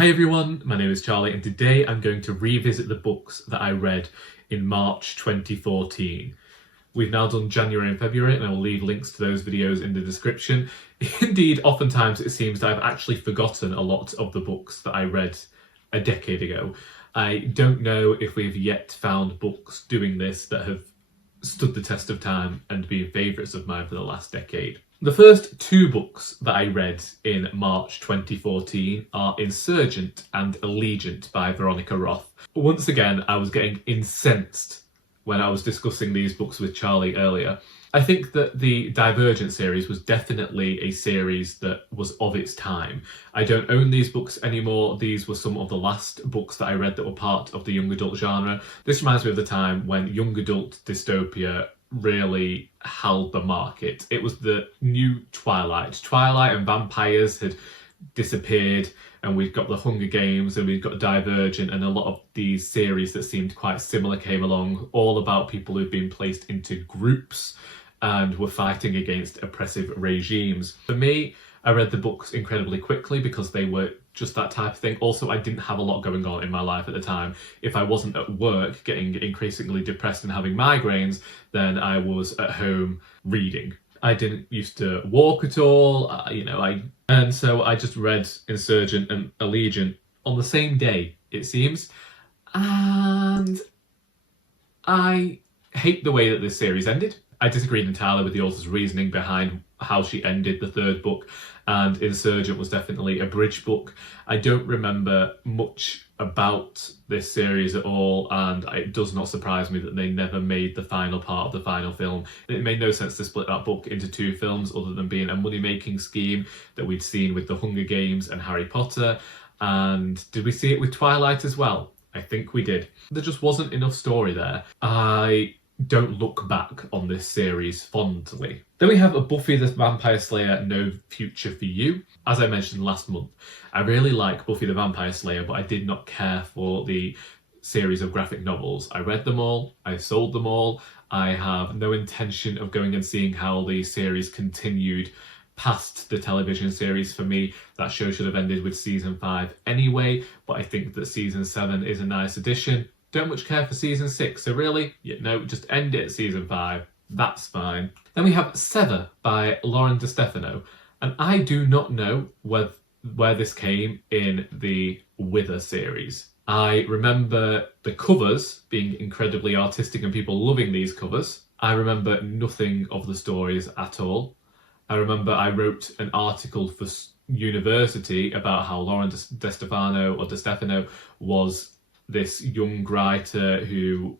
Hi everyone, my name is Charlie and today I'm going to revisit the books that I read in March 2014. We've now done January and February and I will leave links to those videos in the description. Indeed, oftentimes it seems that I've actually forgotten a lot of the books that I read a decade ago. I don't know if we've yet found books doing this that have stood the test of time and been favourites of mine for the last decade. The first two books that I read in March 2014 are Insurgent and Allegiant by Veronica Roth. Once again, I was getting incensed when I was discussing these books with Charlie earlier. I think that the Divergent series was definitely a series that was of its time. I don't own these books anymore. These were some of the last books that I read that were part of the young adult genre. This reminds me of the time when young adult dystopia really held the market. It was the new Twilight. Twilight and vampires had disappeared and we've got the Hunger Games and we've got Divergent, and a lot of these series that seemed quite similar came along, all about people who've been placed into groups and were fighting against oppressive regimes. For me, I read the books incredibly quickly because they were just that type of thing. Also, I didn't have a lot going on in my life at the time. If I wasn't at work getting increasingly depressed and having migraines, then I was at home reading. I didn't used to walk at all, and so I just read Insurgent and Allegiant on the same day, it seems. And I hate the way that this series ended. I disagreed entirely with the author's reasoning behind how she ended the third book, and Insurgent was definitely a bridge book. I don't remember much about this series at all, and it does not surprise me that they never made the final part of the final film. It made no sense to split that book into two films other than being a money-making scheme that we'd seen with the Hunger Games and Harry Potter. And did we see it with Twilight as well? I think we did. There just wasn't enough story there. I don't look back on this series fondly. Then we have a Buffy the Vampire Slayer No Future for You. As I mentioned last month, I really like Buffy the Vampire Slayer, but I did not care for the series of graphic novels. I read them all, I sold them all. I have no intention of going and seeing how the series continued past the television series. For me, that show should have ended with season 5 anyway, but I think that season 7 is a nice addition. Don't much care for season 6, so really, just end it at season 5. That's fine. Then we have Sever by DeStefano, and I do not know where this came in the Wither series. I remember the covers being incredibly artistic and people loving these covers. I remember nothing of the stories at all. I remember I wrote an article for university about how DeStefano was this young writer who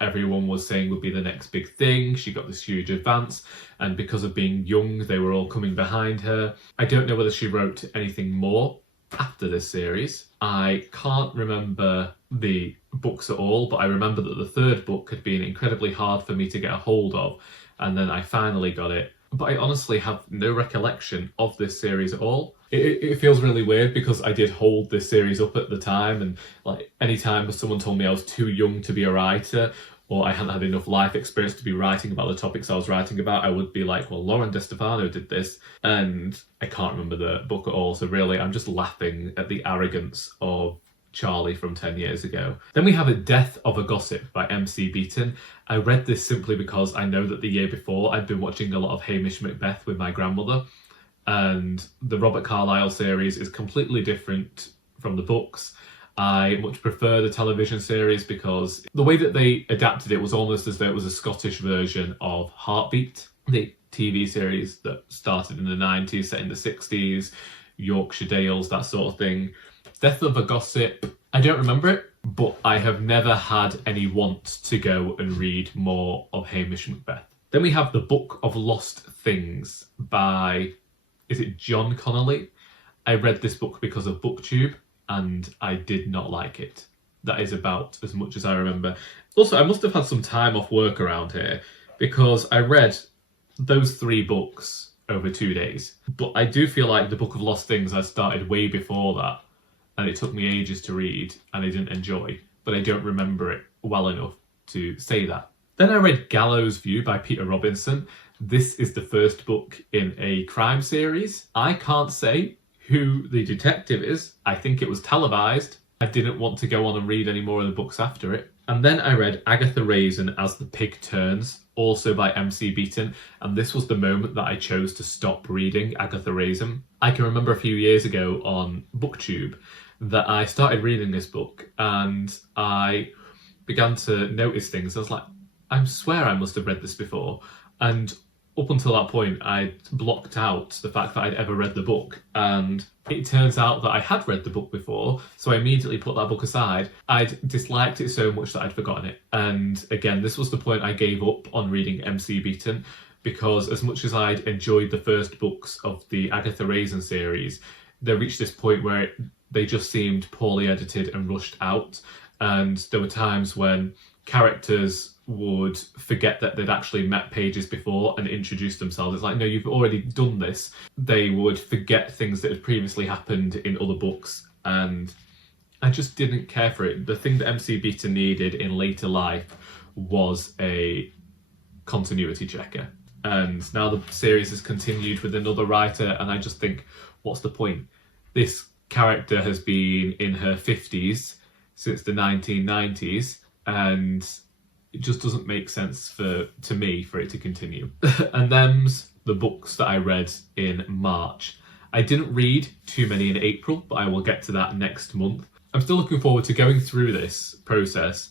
everyone was saying would be the next big thing. She got this huge advance, and because of being young, they were all coming behind her. I don't know whether she wrote anything more after this series. I can't remember the books at all, but I remember that the third book had been incredibly hard for me to get a hold of, and then I finally got it. But I honestly have no recollection of this series at all. It feels really weird because I did hold this series up at the time, and like anytime someone told me I was too young to be a writer or I hadn't had enough life experience to be writing about the topics I was writing about, I would be like, well, DeStefano did this, and I can't remember the book at all. So really, I'm just laughing at the arrogance of Charlie from 10 years ago. Then we have A Death of a Gossip by MC Beaton. I read this simply because I know that the year before I'd been watching a lot of Hamish Macbeth with my grandmother, and the Robert Carlyle series is completely different from the books. I much prefer the television series because the way that they adapted it was almost as though it was a Scottish version of Heartbeat, the TV series that started in the 90s, set in the 60s, Yorkshire Dales, that sort of thing. Death of a Gossip, I don't remember it, but I have never had any want to go and read more of Hamish Macbeth. Then we have The Book of Lost Things by, is it John Connolly? I read this book because of BookTube and I did not like it. That is about as much as I remember. Also, I must have had some time off work around here because I read those 3 books over 2 days. But I do feel like The Book of Lost Things I started way before that, and it took me ages to read and I didn't enjoy, but I don't remember it well enough to say that. Then I read Gallows View by Peter Robinson. This is the first book in a crime series. I can't say who the detective is. I think it was televised. I didn't want to go on and read any more of the books after it. And then I read Agatha Raisin As the Pig Turns, also by MC Beaton, and this was the moment that I chose to stop reading Agatha Raisin. I can remember a few years ago on BookTube that I started reading this book and I began to notice things. I was like, I swear I must have read this before. And up until that point, I'd blocked out the fact that I'd ever read the book. And it turns out that I had read the book before, so I immediately put that book aside. I'd disliked it so much that I'd forgotten it. And again, this was the point I gave up on reading MC Beaton, because as much as I'd enjoyed the first books of the Agatha Raisin series, they reached this point where they just seemed poorly edited and rushed out. And there were times when characters would forget that they'd actually met pages before and introduced themselves. It's like, no, you've already done this. They would forget things that had previously happened in other books, and I just didn't care for it. The thing that MC Beaton needed in later life was a continuity checker. And now the series has continued with another writer, and I just think, what's the point? This character has been in her 50s since the 1990s, and it just doesn't make sense to me for it to continue. And them's the books that I read in March. I didn't read too many in April, but I will get to that next month. I'm still looking forward to going through this process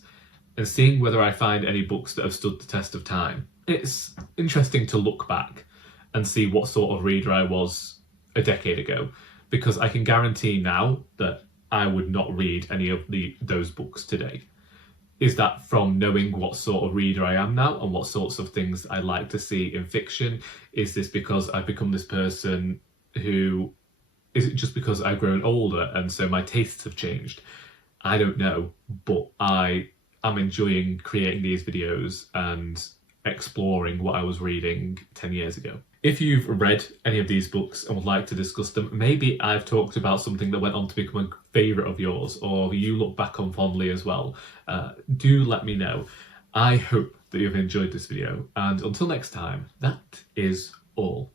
and seeing whether I find any books that have stood the test of time. It's interesting to look back and see what sort of reader I was a decade ago, because I can guarantee now that I would not read any of those books today. Is that from knowing what sort of reader I am now and what sorts of things I like to see in fiction? Is this because I've become this person who... Is it just because I've grown older and so my tastes have changed? I don't know, but I am enjoying creating these videos and exploring what I was reading 10 years ago. If you've read any of these books and would like to discuss them, maybe I've talked about something that went on to become a favourite of yours, or you look back on fondly as well, do let me know. I hope that you've enjoyed this video, and until next time, that is all.